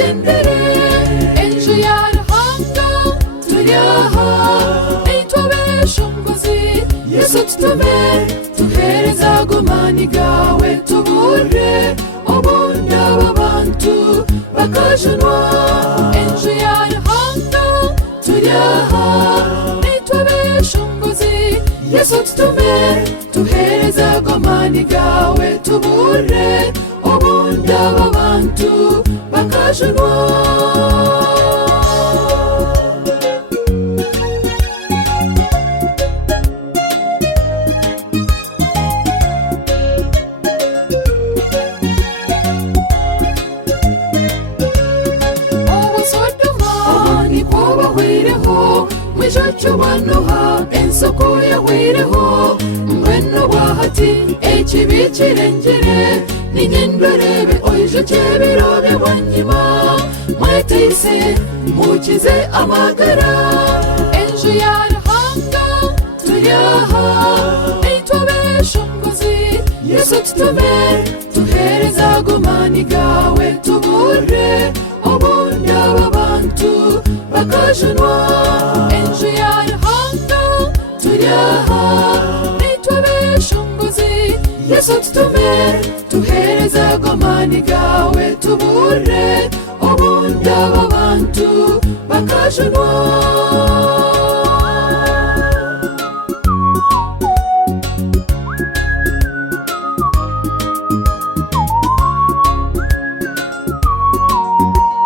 twigendere enju y'arahanga turiaha nitwabeshongozi yesu tutume tuhereza gumani gawe tubure obunda b'abantu bakajunwa enju y'arahanga turiaha nitwabeshongozi yesu tutume tuhereza gumani gawe tubure obunda b'abantu bakajunwa chubanoha ensoko yahwireho mbeno bahati ekibi kirengere ninyendwerebe oije kyebirobe wanyima mwetise mukize amagara enju y'arahanga turiaha nitwabeshongozi yesu tutume tuhereza gumani gawe tubure obunda b'abantu bakajunwa enju y'arahanga turiaha nitwabeshongozi yesu tutume tuhereza gumani gawe tubure obunda b'abantu bakajunwa